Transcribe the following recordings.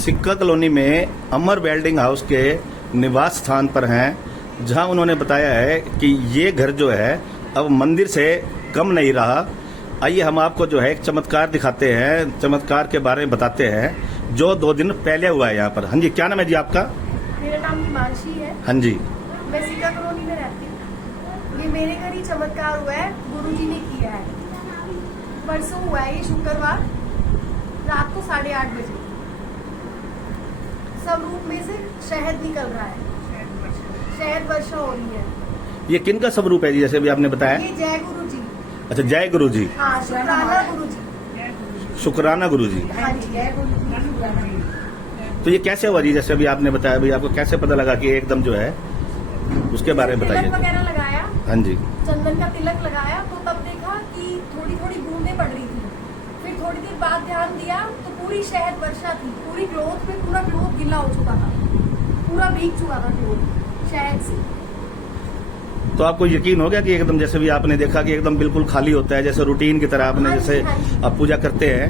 सिक्का कॉलोनी में अमर welding house के निवास स्थान पर हैं, जहां उन्होंने बताया है कि ये घर जो है अब मंदिर से कम नहीं रहा। आइए हम आपको जो है एक चमत्कार दिखाते हैं, चमत्कार के बारे में बताते हैं जो 2 दिन पहले हुआ है यहाँ पर। हाँ जी, क्या नाम है जी आपका? मेरा नाम हिमांशी है। हाँ जी, मैं सिक्का कॉलोनी में रहती हूँ। ये मेरे घर ही चमत्कार हुआ है, गुरुजी ने किया है। परसों हुआ है, ये शुक्रवार रात को 8:30 बजे सब रूप में से शहद निकल रहा है, शहद वर्षा हो रही है। ये किन का स्वरूप है जी, जैसे अभी आपने बताया? ये जय गुरु जी। अच्छा, जय गुरु जी। हाँ, शुक्राना गुरु जी। शुक्राना गुरु जी। हाँ जी, जय गुरु जी। तो ये कैसे हुआ जी, जैसे अभी आपने बताया, अभी आपको कैसे पता लगा कि एकदम जो है उसके बारे में तिलक बताइए। वगैरह लगाया, हाँ जी, चंदन का तिलक लगाया तो तब देखा कि थोड़ी थोड़ी बूंदें पड़ रही थी। फिर थोड़ी देर बाद ध्यान दिया तो पूरी शहद वर्षा थी, पूरी क्लोथ पे पूरा क्लोथ गीला हो चुका था, पूरा भीग चुका था क्लोथ शहद से। तो आपको यकीन हो गया कि एकदम, जैसे भी आपने देखा कि एकदम बिल्कुल खाली होता है, जैसे रूटीन की तरह आपने हाँ जी, जैसे हाँ जी। आप पूजा करते हैं,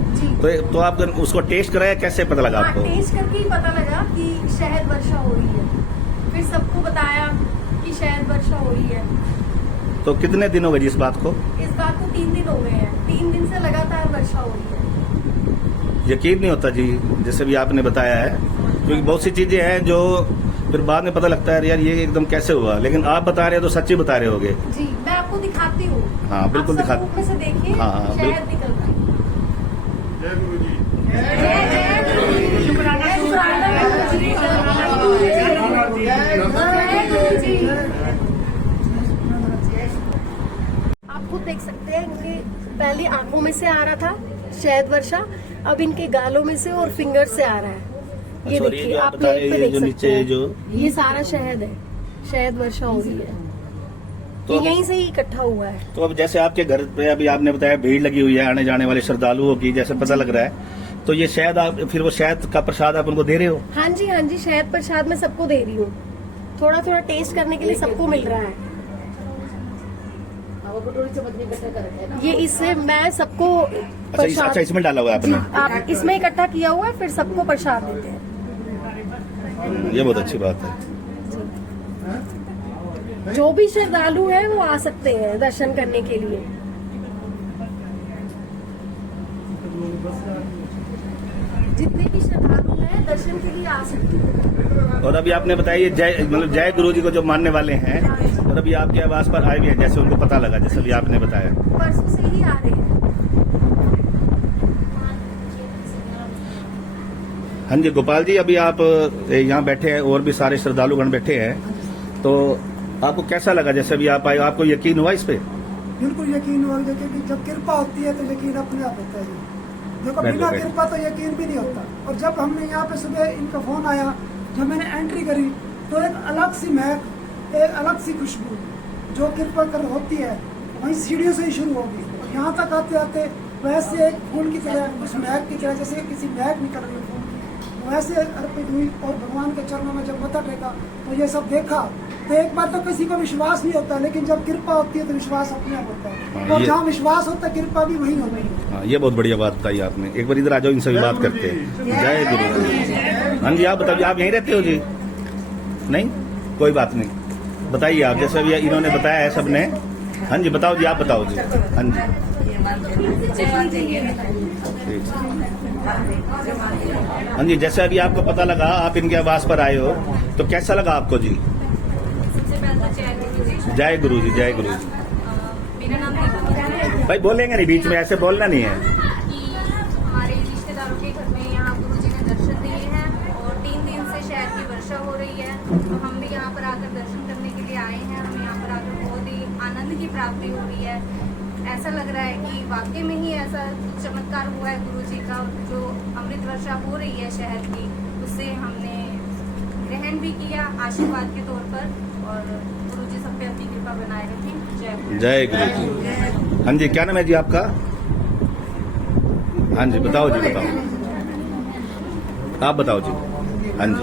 तो आप उसको टेस्ट कराया, कैसे पता लगा आपको? टेस्ट करके ही पता लगा कि शहद वर्षा हो रही है। फिर सबको बताया कि शहद वर्षा हो रही है। तो कितने दिन हो गए जी इस बात को? इस बात को 3 दिन हो गए हैं, 3 दिन से लगातार वर्षा हो रही है। यकीन नहीं होता जी, जैसे भी आपने बताया है, क्योंकि बहुत सी चीजें हैं जो फिर बाद में पता लगता है यार ये एकदम कैसे हुआ, लेकिन आप बता रहे हैं तो सच्ची बता रहे होगे। जी, मैं आपको दिखाती हूँ। हाँ, बिल्कुल आप सब दिखा- रूप में से देखिए, हाँ, हाँ, शहद निकल रहा है। जय गुरु जी। जय गुरु जी। शुक्राना गुरु जी। जय गुरु जी। आप खुद देख सकते हैं, इनके पहले आंखों में से आ रहा था शहद वर्षा, अब इनके गालों में से और फिंगर से आ रहा है। ये अच्छा, और ये देखिए, जो आप आप बता रहे प्लेट हैं, पे ये देख जो सकते नीचे हैं, जो- ये सारा शहद है, शहद वर्षा हो रही है। तो ये यहीं से ही इकट्ठा हुआ है। तो अब जैसे आपके घर पे अभी आपने बताया भीड़ लगी हुई है आने जाने वाले श्रद्धालुओं की, जैसे पता लग रहा है, तो ये शहद आप फिर वो शहद का प्रसाद आप उनको दे रहे हो? हाँ जी, हाँ जी, शहद प्रसाद मैं सबको दे रही हूँ, थोड़ा थोड़ा टेस्ट करने के लिए सबको मिल रहा है। ये इससे मैं सबको अच्छा, इसमें डाला हुआ है जी, आपने? आप इसमें इकट्ठा किया हुआ है, फिर सबको प्रसाद देते हैं। ये बहुत अच्छी बात है। जो भी श्रद्धालु है वो आ सकते हैं दर्शन करने के लिए। जितने भी श्रद्धालु हैं दर्शन के लिए आ सकते हैं। और अभी आपने बताया ये जय, मतलब जय गुरु जी को जो मानने वाले हैं, और अभी आपके आवास पर आए भी हैं, जैसे उनको पता लगा, जैसे भी आपने बताया। परसों से ही आ रहे हैं। हाँ जी, गोपाल जी, अभी आप यहाँ बैठे हैं और भी सारे श्रद्धालुगण बैठे हैं, तो आपको कैसा लगा जैसे अभी आप आए? आपको यकीन हुआ इस पे? बिल्कुल यकीन हुआ, क्योंकि जब कृपा होती है तो यकीन अपने आप होता है। देखो, बिल्कुल, बिना बिल्कुल। कृपा तो यकीन भी नहीं होता। और जब हमने यहाँ पे सुबह इनका फोन आया, जब मैंने एंट्री करी तो एक अलग सी महक, एक अलग सी खुशबू जो कृपा कर होती है वहीं सीढ़ियों से ही शुरू होगी। और यहाँ तक आते आते वैसे एक फूल की तरह, उस महक की तरह, जैसे किसी महक निकल रही है फूल की, वैसे अर्पित हुई। और भगवान के चरणों में जब मत्था टेका तो ये सब देखा, तो एक बार तो किसी को विश्वास नहीं होता, लेकिन जब कृपा होती है तो विश्वास अपने आप होता है। और जहाँ विश्वास होता है कृपा भी वही होती है। हाँ, ये बहुत बढ़िया बात बताई आपने। एक बार इधर आ जाओ, इनसे भी बात करते हैं। जय गुरु जी। हाँ जी, आप बताइए, आप यहीं रहते हो जी? नहीं, कोई बात नहीं, बताइए आप, जैसे अभी इन्होंने बताया है सबने। हाँ जी, बताओ जी, आप बताओ जी। हाँ जी, हाँ जी, जैसे अभी आपको पता लगा, आप इनके आवास पर आए हो, तो कैसा लगा आपको जी? सबसे पहले तो जय गुरु जी। जय गुरु जी, जय गुरु जी। मेरा नाम दीपक है। भाई बोलेंगे नहीं, बीच में ऐसे बोलना नहीं है। कि हमारे रिश्तेदारों के घर में यहाँ गुरु जी ने दर्शन दिए हैं और 3 दिन से शहद की वर्षा हो रही है, तो हम भी यहाँ पर आकर दर्शन करने के लिए आए हैं। हमें यहाँ पर आकर बहुत ही आनंद की प्राप्ति हो रही है। ऐसा लग रहा है कि वाकई में ही ऐसा चमत्कार हुआ है गुरु जी का, जो अमृत वर्षा हो रही है शहद की, उससे हमने ग्रहण भी किया आशीर्वाद के तौर पर। और गुरु जी सब पे अपनी कृपा बनाए रखें। जय गुरु। जय गुरु जी। हाँ जी, क्या नाम है जी आपका? हाँ जी, बताओ जी, बताओ, आप बताओ जी। हाँ जी,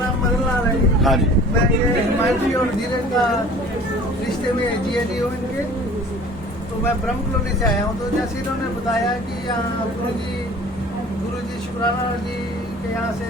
हाँ जी। मैं ये हिमांशी और धीरज का रिश्ते में जिया जी हूँ इनके। तो मैं ब्रह्म कॉलोनी से आया हूँ। तो जैसे इन्होंने बताया कि यहाँ गुरु जी शुक्राना जी के यहाँ से